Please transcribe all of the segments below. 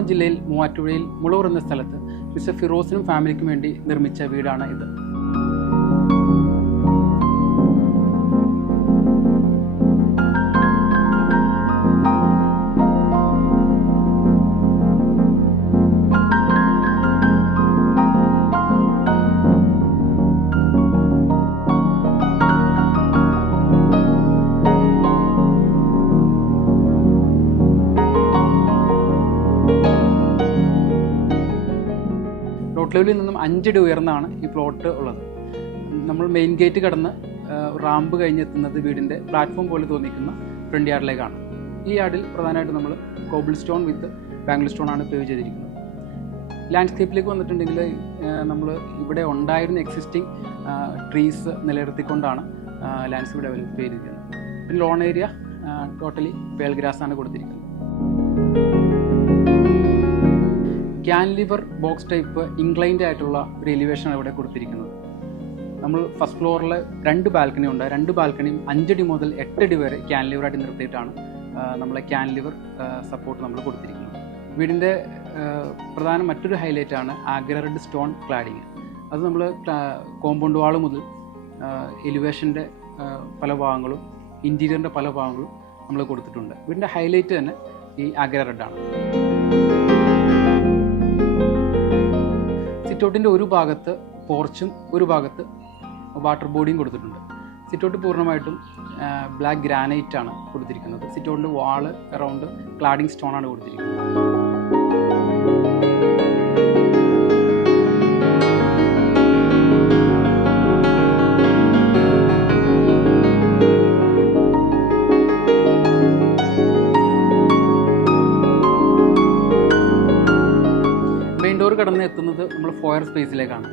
എറണാകുളം ജില്ലയിൽ മൂവാറ്റുപുഴയിൽ മുളവൂർ എന്ന സ്ഥലത്ത് മിസ്റ്റർ ഫിറോസിനും ഫാമിലിക്കും വേണ്ടി നിർമ്മിച്ച വീടാണ് ഇത്. റോഡ് ലെവലിൽ നിന്നും 5 അടി ഉയർന്നാണ് ഈ പ്ലോട്ട് ഉള്ളത്. നമ്മൾ മെയിൻ ഗേറ്റ് കടന്ന് റാമ്പ് കഴിഞ്ഞെത്തുന്നത് വീടിൻ്റെ പ്ലാറ്റ്ഫോം പോലെ തോന്നിക്കുന്ന ഫ്രണ്ട് യാർഡിലേക്കാണ്. ഈ യാർഡിൽ പ്രധാനമായിട്ട് നമ്മൾ കോബിൾ സ്റ്റോൺ വിത്ത് ബാംഗിൾ സ്റ്റോൺ ആണ് പേവ് ചെയ്തിരിക്കുന്നത്. ലാൻഡ്സ്കേപ്പിലേക്ക് വന്നിട്ടുണ്ടെങ്കിൽ നമ്മൾ ഇവിടെ ഉണ്ടായിരുന്ന എക്സിസ്റ്റിംഗ് ട്രീസ് നിലനിർത്തിക്കൊണ്ടാണ് ലാൻഡ്സ്കേപ്പ് ഡെവലപ്പ് ചെയ്തിരിക്കുന്നത്. പിന്നെ loan area totally pearl grass ആണ് കൊടുത്തിരിക്കുന്നത്. ക്യാൻലിവർ ബോക്സ് ടൈപ്പ് ഇൻക്ലൈൻഡ് ആയിട്ടുള്ള ഒരു എലിവേഷനാണ് ഇവിടെ കൊടുത്തിരിക്കുന്നത്. നമ്മൾ ഫസ്റ്റ് ഫ്ലോറിൽ 2 ബാൽക്കണി ഉണ്ട്. 2 ബാൽക്കണിയും 5 അടി മുതൽ 8 അടി വരെ ക്യാൻലിവറായിട്ട് നിർത്തിയിട്ടാണ് നമ്മളെ ക്യാൻലിവർ സപ്പോർട്ട് നമ്മൾ കൊടുത്തിരിക്കുന്നത്. വീടിൻ്റെ പ്രധാന മറ്റൊരു ഹൈലൈറ്റാണ് ആഗ്ര റെഡ് സ്റ്റോൺ ക്ലാഡിങ്. അത് നമ്മൾ കോമ്പൗണ്ട് വാൾ മുതൽ എലിവേഷൻ്റെ പല ഭാഗങ്ങളും ഇൻറ്റീരിയറിൻ്റെ പല ഭാഗങ്ങളും നമ്മൾ കൊടുത്തിട്ടുണ്ട്. വീടിൻ്റെ ഹൈലൈറ്റ് തന്നെ ഈ ആഗ്ര റെഡാണ്. സിറ്റൗട്ടിൻ്റെ ഒരു ഭാഗത്ത് പോർച്ചും ഒരു ഭാഗത്ത് വാട്ടർ ബോഡിയും കൊടുത്തിട്ടുണ്ട്. സിറ്റൗട്ട് പൂർണ്ണമായിട്ടും ബ്ലാക്ക് ഗ്രാനൈറ്റ് ആണ് കൊടുത്തിരിക്കുന്നത്. സിറ്റൗട്ടിൻ്റെ വാള് അറൗണ്ട് ക്ലാഡിംഗ് സ്റ്റോൺ ആണ് കൊടുത്തിരിക്കുന്നത്. മെയിൻ ഡോർ കടന്ന് എത്തുന്നത് നമ്മൾ ഫോയർ സ്പേസിലേക്കാണ്.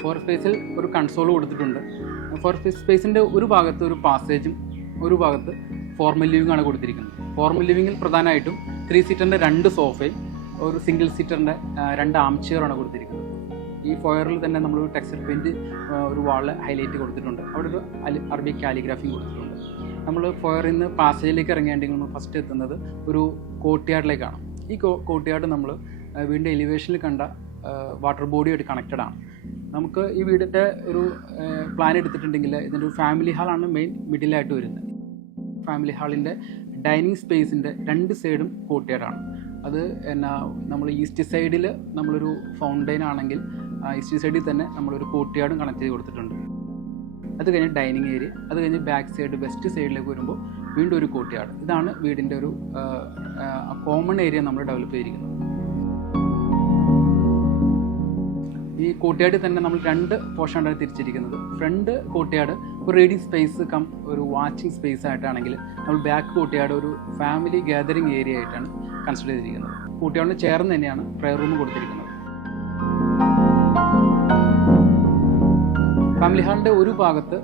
ഫോയർ സ്പേസിൽ ഒരു കൺസോൾ കൊടുത്തിട്ടുണ്ട്. ഫോയർ സ്പേസിൻ്റെ ഒരു ഭാഗത്ത് ഒരു പാസേജും ഒരു ഭാഗത്ത് ഫോർമൽ ലിവിംഗ് ആണ് കൊടുത്തിരിക്കുന്നത്. ഫോർമൽ ലിവിങ്ങിൽ പ്രധാനമായിട്ടും 3 സീറ്ററിൻ്റെ 2 സോഫയും ഒരു സിംഗിൾ സീറ്ററിൻ്റെ 2 ആം ചെയറാണ് കൊടുത്തിരിക്കുന്നത്. ഈ ഫോയറിൽ തന്നെ നമ്മൾ ടെക്സ്ചർ പെയിൻറ്റ് ഒരു വാളിൽ ഹൈലൈറ്റ് കൊടുത്തിട്ടുണ്ട്. അവിടെ ഒരു അറബിക് കാലിഗ്രാഫിയും കൊടുത്തിട്ടുണ്ട്. നമ്മൾ ഫോയറിൽ നിന്ന് പാസേജിലേക്ക് ഇറങ്ങേണ്ടെങ്കിൽ നമ്മൾ ഫസ്റ്റ് എത്തുന്നത് ഒരു കോർട്ട്യാർഡിലേക്കാണ്. ഈ കോർട്ട്യാർഡ് നമ്മൾ വീടിൻ്റെ എലിവേഷനിൽ കണ്ട വാട്ടർ ബോഡിയായിട്ട് കണക്റ്റഡ് ആണ്. നമുക്ക് ഈ വീടിൻ്റെ ഒരു പ്ലാൻ എടുത്തിട്ടുണ്ടെങ്കിൽ ഇതിൻ്റെ ഒരു ഫാമിലി ഹാളാണ് മെയിൻ മിഡിലായിട്ട് വരുന്നത്. ഫാമിലി ഹാളിൻ്റെ ഡൈനിങ് സ്പേസിൻ്റെ 2 സൈഡും കോർട്ട്യാർഡാണ്. അത് നമ്മൾ ഈസ്റ്റ് സൈഡിൽ നമ്മളൊരു ഫൗണ്ടെയിൻ ആണെങ്കിൽ ഈസ്റ്റ് സൈഡിൽ തന്നെ നമ്മളൊരു കോർട്ട്യാർഡും കണക്ട് ചെയ്ത് കൊടുത്തിട്ടുണ്ട്. അത് കഴിഞ്ഞ് ഡൈനിങ് ഏരിയ, അത് കഴിഞ്ഞ് ബാക്ക് സൈഡ് വെസ്റ്റ് സൈഡിലേക്ക് വരുമ്പോൾ വീണ്ടും ഒരു കോർട്ട്യാർഡ്. ഇതാണ് വീടിൻ്റെ ഒരു കോമൺ ഏരിയ നമ്മൾ ഡെവലപ്പ് ചെയ്തിരിക്കുന്നത്. ഈ കോർട്ട്യാർഡിൽ തന്നെ നമ്മൾ 2 പോർഷനാണ് തിരിച്ചിരിക്കുന്നത്. ഫ്രണ്ട് കോർട്ട്യാർഡ് ഒരു റീഡിങ് സ്പേസ് കം ഒരു വാച്ചിങ് സ്പേസ് ആയിട്ടാണെങ്കിൽ നമ്മൾ ബാക്ക് കോർട്ട്യാർഡ് ഒരു ഫാമിലി ഗാദറിങ് ഏരിയ ആയിട്ടാണ് കൺസിഡർ ചെയ്തിരിക്കുന്നത്. കോർട്ട്യാർഡിന് ചേർന്ന് തന്നെയാണ് പ്രെയർ റൂം കൊടുത്തിരിക്കുന്നത്. ഫാമിലി ഹാളിൻ്റെ ഒരു ഭാഗത്ത്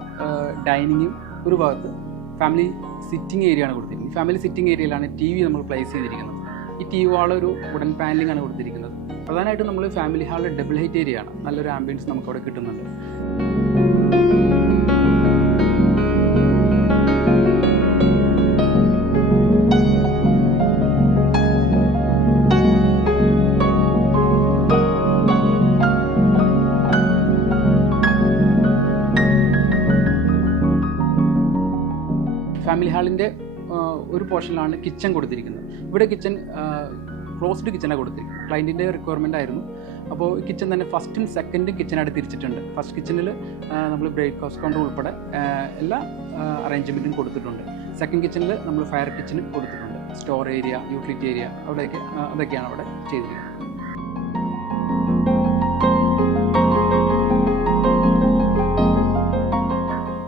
ഡൈനിങ്ങും ഒരു ഭാഗത്ത് ഫാമിലി സിറ്റിംഗ് ഏരിയ ആണ് കൊടുത്തിരിക്കുന്നത്. ഫാമിലി സിറ്റിംഗ് ഏരിയയിലാണ് TV നമ്മൾ പ്ലേസ് ചെയ്തിരിക്കുന്നത്. ഈ TV വാൾ ഒരു വുഡൻ പാനലിംഗ് ആണ് കൊടുത്തിരിക്കുന്നത്. പ്രധാനമായിട്ടും നമ്മൾ ഫാമിലി ഹാളിൽ ഡബിൾ ഹൈറ്റ് ഏരിയ ആണ്. നല്ലൊരു ആംബിയൻസ് നമുക്കവിടെ കിട്ടുന്നുണ്ട്. ഫാമിലി ഹാളിൻ്റെ ഒരു പോർഷനിലാണ് കിച്ചൺ കൊടുത്തിരിക്കുന്നത്. ഇവിടെ കിച്ചൺ ക്ലോസ്ഡ് കിച്ചണാണ് കൊടുത്തിരിക്കുന്നത്. ക്ലയൻറ്റിൻ്റെ റിക്വയർമെൻ്റ് ആയിരുന്നു. അപ്പോൾ കിച്ചൺ തന്നെ ഫസ്റ്റും സെക്കൻഡും കിച്ചണായിട്ട് തിരിച്ചിട്ടുണ്ട്. ഫസ്റ്റ് കിച്ചണിൽ നമ്മൾ ബ്രേക്ക്ഫാസ്റ്റ് കൗണ്ടർ ഉൾപ്പെടെ എല്ലാ അറേഞ്ച്മെൻറ്റും കൊടുത്തിട്ടുണ്ട്. സെക്കൻഡ് കിച്ചണിൽ നമ്മൾ ഫയർ കിച്ചണും കൊടുത്തിട്ടുണ്ട്. സ്റ്റോർ ഏരിയ, യൂട്ടിലിറ്റി ഏരിയ അതൊക്കെയാണ് അവിടെ ചെയ്തിരിക്കുന്നത്.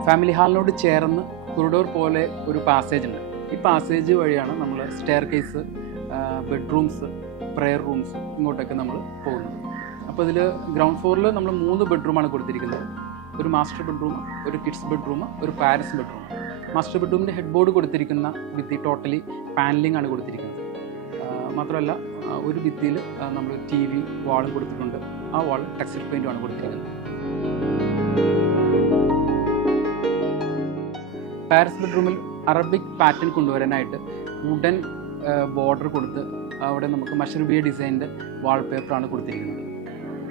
ഫാമിലി ഹാളിനോട് ചേർന്ന് കൊറിഡോർ പോലെ ഒരു പാസേജ് ഉണ്ട്. ഈ പാസേജ് വഴിയാണ് നമ്മൾ stair case, bedrooms, prayer rooms ഇങ്ങോട്ടൊക്കെ നമ്മൾ പോകുന്നത്. അപ്പോൾ ഇതിൽ ഗ്രൗണ്ട് ഫ്ലോറിൽ നമ്മൾ 3 ബെഡ്റൂമാണ് കൊടുത്തിരിക്കുന്നത്. ഒരു മാസ്റ്റർ ബെഡ്റൂം, ഒരു കിഡ്സ് ബെഡ്റൂം, ഒരു പാരൻസ് ബെഡ്റൂം. മാസ്റ്റർ ബെഡ്റൂമിൻ്റെ ഹെഡ് ബോർഡ് കൊടുത്തിരിക്കുന്ന ഭിത്തി ടോട്ടലി പാനലിംഗ് ആണ് കൊടുത്തിരിക്കുന്നത്. മാത്രമല്ല ഒരു ഭിത്തിയിൽ നമ്മൾ TV വാളും കൊടുത്തിട്ടുണ്ട്. ആ വാൾ ടെക്സ്ചർ പെയിൻറ്റുമാണ് കൊടുത്തിരിക്കുന്നത്. പാരൻസ് ബെഡ്റൂമിൽ അറബിക് പാറ്റേൺ കൊണ്ടുവരാനായിട്ട് വുഡൻ ബോർഡർ കൊടുത്ത് അവിടെ നമുക്ക് മഷറുബിയ ഡിസൈനിൻ്റെ വാൾപേപ്പറാണ് കൊടുത്തിരിക്കുന്നത്.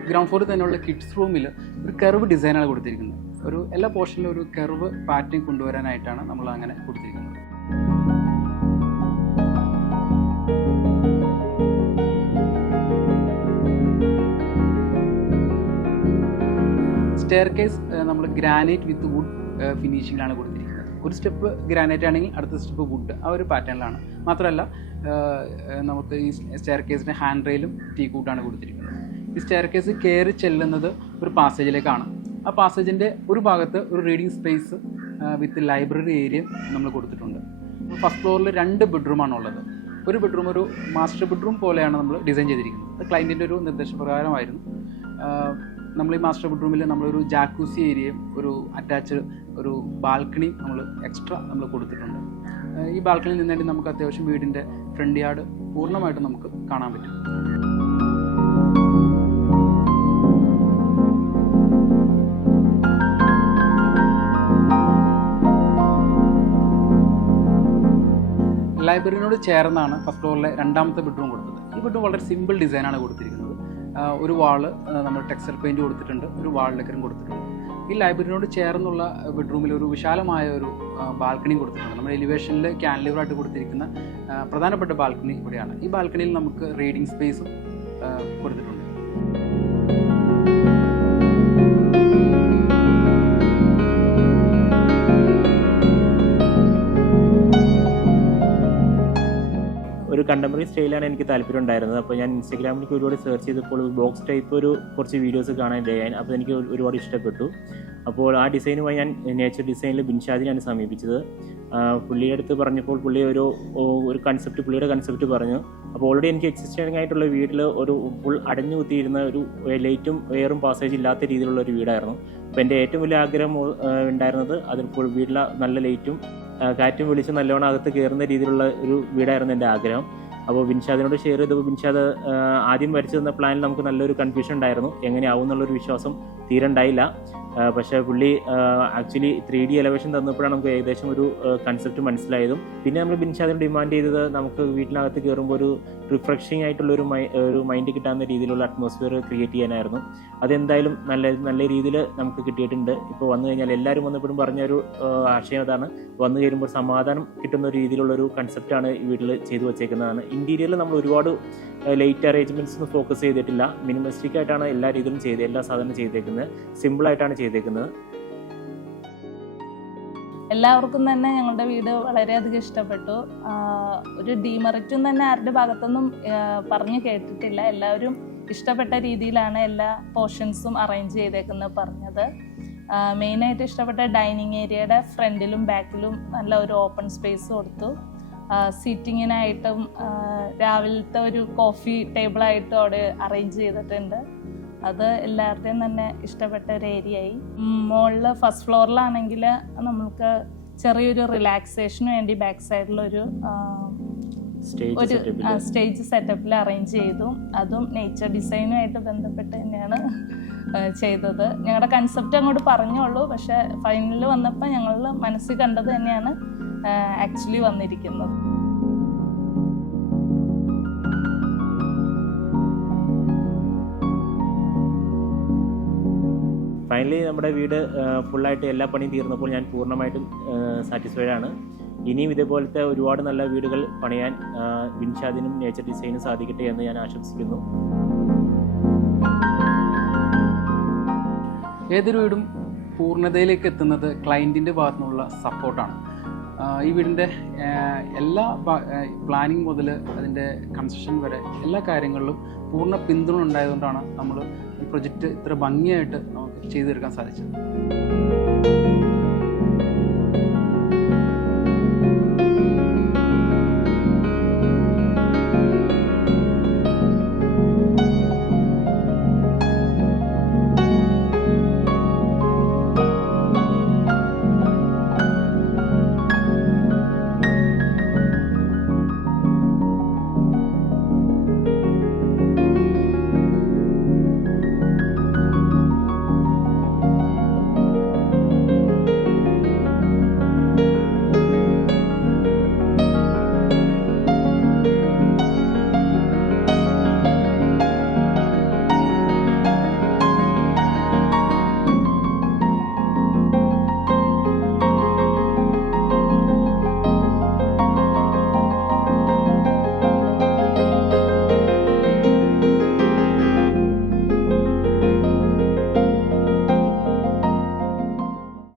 ഗ്രൗണ്ട് ഫ്ലോറിൽ തന്നെയുള്ള കിഡ്സ് റൂമിൽ ഒരു കർവ് ഡിസൈനാണ് കൊടുത്തിരിക്കുന്നത്. ഒരു എല്ലാ പോർഷനിലും ഒരു കർവ് പാറ്റേൺ കൊണ്ടുവരാനായിട്ടാണ് നമ്മൾ അങ്ങനെ കൊടുത്തിരിക്കുന്നത്. സ്റ്റെയർ കേസ് നമ്മൾ ഗ്രാനൈറ്റ് വിത്ത് വുഡ് ഫിനിഷിങ്ങിലാണ് കൊടുത്തിരിക്കുന്നത്. ഒരു സ്റ്റെപ്പ് ഗ്രാനൈറ്റ് ആണെങ്കിൽ അടുത്ത സ്റ്റെപ്പ് വുഡ്, ആ ഒരു പാറ്റേണിലാണ്. മാത്രമല്ല നമുക്ക് ഈ സ്റ്റെയർ കേസിൻ്റെ ഹാൻഡ് റെയിലും ടീ കൂട്ടാണ് കൊടുത്തിരിക്കുന്നത്. ഈ സ്റ്റെയർ കേസ് കയറി ചെല്ലുന്നത് ഒരു പാസേജിലേക്കാണ്. ആ പാസേജിൻ്റെ ഒരു ഭാഗത്ത് ഒരു റീഡിംഗ് സ്പേസ് വിത്ത് ലൈബ്രറി ഏരിയ നമ്മൾ കൊടുത്തിട്ടുണ്ട്. ഫസ്റ്റ് ഫ്ലോറിൽ 2 ബെഡ്റൂമാണുള്ളത്. ഒരു ബെഡ്റൂം ഒരു മാസ്റ്റർ ബെഡ്റൂം പോലെയാണ് നമ്മൾ ഡിസൈൻ ചെയ്തിരിക്കുന്നത്. അത് ക്ലയൻറ്റിൻ്റെ ഒരു നിർദ്ദേശപ്രകാരമായിരുന്നു. നമ്മൾ ഈ മാസ്റ്റർ ബെഡ്റൂമിൽ നമ്മളൊരു ജാക്കൂസി ഏരിയയും ഒരു അറ്റാച്ച്ഡ് ഒരു ബാൽക്കണിയും എക്സ്ട്രാ നമ്മൾ കൊടുത്തിട്ടുണ്ട്. ഈ ബാൽക്കണിയിൽ നിന്നുകൊണ്ട് നമുക്ക് അത്യാവശ്യം വീടിൻ്റെ ഫ്രണ്ട് യാർഡ് പൂർണ്ണമായിട്ട് നമുക്ക് കാണാൻ പറ്റും. ലൈബ്രറിനോട് ചേർന്നാണ് ഫസ്റ്റ് ഫ്ലോറിലെ 2ാമത്തെ ബെഡ്റൂം കൊടുത്തത്. ഈ ബെഡ്റൂം വളരെ സിമ്പിൾ ഡിസൈനാണ് കൊടുത്തിരിക്കുന്നത്. ഒരു വാള് നമ്മൾ ടെക്സ്ചർ പെയിൻറ്റ് കൊടുത്തിട്ടുണ്ട്, ഒരു വാൾ ഡെക്കറും കൊടുത്തിട്ടുണ്ട്. ഈ ലൈബ്രറിനോട് ചേർന്നുള്ള ബെഡ്റൂമിൽ ഒരു വിശാലമായ ഒരു ബാൽക്കണിയും കൊടുത്തിട്ടുണ്ട്. നമ്മുടെ എലിവേഷനിൽ ക്യാൻലിവറായിട്ട് കൊടുത്തിരിക്കുന്ന പ്രധാനപ്പെട്ട ബാൽക്കണി ഇവിടെയാണ്. ഈ ബാൽക്കണിയിൽ നമുക്ക് റീഡിംഗ് സ്പേസും കൊടുത്തിട്ടുണ്ട്. ഒരു കണ്ടംപററി സ്റ്റൈലാണ് എനിക്ക് താല്പര്യം ഉണ്ടായിരുന്നത്. അപ്പോൾ ഞാൻ ഇൻസ്റ്റാഗ്രാമിലേക്ക് ഒരുപാട് സെർച്ച് ചെയ്തപ്പോൾ ബോക്സ് ടൈപ്പ് കുറച്ച് വീഡിയോസ് കാണാൻ ഇടയായി. അപ്പോൾ എനിക്ക് ഒരുപാട് ഇഷ്ടപ്പെട്ടു. അപ്പോൾ ആ ഡിസൈനുമായി ഞാൻ നേച്ചർ ഡിസൈനിൽ ബിൻഷാദിനെയാണ് സമീപിച്ചത്. പുള്ളിയുടെ അടുത്ത് പറഞ്ഞപ്പോൾ പുള്ളി പുള്ളിയുടെ കൺസെപ്റ്റ് പറഞ്ഞു. അപ്പോൾ ഓൾറെഡി എനിക്ക് എക്സിസ്റ്റിംഗ് ആയിട്ടുള്ള വീട്ടിൽ ഒരു ഫുൾ അടഞ്ഞു കുത്തിയിരുന്ന ഒരു ലൈറ്റും എയറും പാസേജ് ഇല്ലാത്ത രീതിയിലുള്ള ഒരു വീടായിരുന്നു. അപ്പോൾ എൻ്റെ ഏറ്റവും വലിയ ആഗ്രഹം ഉണ്ടായിരുന്നത് അതിൽ വീട്ടിലെ നല്ല ലൈറ്റും കാറ്റും വിളിച്ച് നല്ലോണം അകത്ത് കയറുന്ന രീതിയിലുള്ള ഒരു വീടായിരുന്നു എൻ്റെ ആഗ്രഹം. അപ്പോൾ ബിൻഷാദിനോട് ഷെയർ ചെയ്തപ്പോൾ ബിൻഷാദ് ആദ്യം വരച്ചു തന്ന പ്ലാനിൽ നമുക്ക് നല്ലൊരു കൺഫ്യൂഷൻ ഉണ്ടായിരുന്നു, എങ്ങനെയാവും എന്നുള്ളൊരു വിശ്വാസം തീരെ ഉണ്ടായില്ല. പക്ഷേ പുള്ളി ആക്ച്വലി 3D എലവേഷൻ തന്നപ്പോഴാണ് നമുക്ക് ഏകദേശം ഒരു കൺസെപ്റ്റ് മനസ്സിലായതും. പിന്നെ നമ്മൾ ബിൻഷാദിന് ഡിമാൻഡ് ചെയ്തത് നമുക്ക് വീട്ടിനകത്ത് കയറുമ്പോൾ ഒരു റിഫ്രഷിംഗ് ആയിട്ടുള്ള ഒരു മൈൻഡ് കിട്ടാവുന്ന രീതിയിലുള്ള അറ്റ്മോസ്ഫിയർ ക്രിയേറ്റ് ചെയ്യാനായിരുന്നു. അതെന്തായാലും നല്ല രീതിയിൽ നമുക്ക് കിട്ടിയിട്ടുണ്ട്. ഇപ്പോൾ വന്നു കഴിഞ്ഞാൽ എല്ലാവരും വന്നപ്പോഴും പറഞ്ഞൊരു ആശയം അതാണ്, വന്നു കഴിയുമ്പോൾ സമാധാനം കിട്ടുന്ന രീതിയിലുള്ളൊരു കൺസെപ്റ്റാണ് ഈ വീട്ടിൽ ചെയ്തു വച്ചേക്കുന്നതാണ്. ഇൻറ്റീരിയറിൽ നമ്മൾ ഒരുപാട് ലൈറ്റ് അറേഞ്ച്മെൻറ്റ്സ് ഒന്നും ഫോക്കസ് ചെയ്തിട്ടില്ല. മിനിമലിസ്റ്റിക് ആയിട്ടാണ് എല്ലാ രീതിയിലും എല്ലാ സാധനവും ചെയ്തേക്കുന്നത്, സിമ്പിളായിട്ടാണ് ചെയ്തേക്കുന്നത്. എല്ലാവർക്കും തന്നെ ഞങ്ങളുടെ വീട് വളരെയധികം ഇഷ്ടപ്പെട്ടു. ഒരു ഡീമെറിറ്റും തന്നെ ആരുടെ ഭാഗത്തൊന്നും പറഞ്ഞു കേട്ടിട്ടില്ല. എല്ലാവരും ഇഷ്ടപ്പെട്ട രീതിയിലാണ് എല്ലാ പോർഷൻസും അറേഞ്ച് ചെയ്തേക്കുന്നത് പറഞ്ഞത്. മെയിനായിട്ട് ഇഷ്ടപ്പെട്ട ഡൈനിങ് ഏരിയയുടെ ഫ്രണ്ടിലും ബാക്കിലും നല്ല ഒരു ഓപ്പൺ സ്പേസ് കൊടുത്തു. സീറ്റിങ്ങിനായിട്ടും രാവിലത്തെ ഒരു കോഫി ടേബിളായിട്ടും അവിടെ അറേഞ്ച് ചെയ്തിട്ടുണ്ട്. അത് എല്ലാവരുടെയും തന്നെ ഇഷ്ടപ്പെട്ട ഒരു ഏരിയയായി. മുകളിൽ ഫസ്റ്റ് ഫ്ലോറിലാണെങ്കിൽ നമ്മൾക്ക് ചെറിയൊരു റിലാക്സേഷന് വേണ്ടി ബാക്ക് സൈഡിലൊരു സ്റ്റേജ് സെറ്റപ്പിൽ അറേഞ്ച് ചെയ്തു. അതും നേച്ചർ ഡിസൈനുമായിട്ട് ബന്ധപ്പെട്ട് തന്നെയാണ് ചെയ്തത്. ഞങ്ങളുടെ കൺസെപ്റ്റ് അങ്ങോട്ട് പറഞ്ഞോളൂ, പക്ഷെ ഫൈനലിൽ വന്നപ്പോൾ ഞങ്ങൾ മനസ്സിൽ കണ്ടത് തന്നെയാണ് ആക്ച്വലി വന്നിരിക്കുന്നത്. ഫൈനലി നമ്മുടെ വീട് ഫുള്ളായിട്ട് എല്ലാ പണിയും തീർന്നപ്പോൾ ഞാൻ പൂർണ്ണമായിട്ടും സാറ്റിസ്ഫൈഡ് ആണ്. ഇനിയും ഇതേപോലത്തെ ഒരുപാട് നല്ല വീടുകൾ പണിയാൻ ബിൻഷാദിനും നേച്ചർ ഡിസൈനും സാധിക്കട്ടെ എന്ന് ഞാൻ ആശംസിക്കുന്നു. ഏതൊരു വീടും പൂർണ്ണതയിലേക്ക് എത്തുന്നത് ക്ലയൻറ്റിൻ്റെ ഭാഗത്തു നിന്നുള്ള സപ്പോർട്ടാണ്. ഈ വീടിൻ്റെ എല്ലാ പ്ലാനിങ് മുതൽ അതിൻ്റെ കൺസ്ട്രക്ഷൻ വരെ എല്ലാ കാര്യങ്ങളിലും പൂർണ്ണ പിന്തുണ ഉണ്ടായതുകൊണ്ടാണ് നമ്മൾ ഈ പ്രൊജക്റ്റ് ഇത്ര ഭംഗിയായിട്ട് നമുക്ക് ചെയ്തു തീർക്കാൻ സാധിച്ചത്.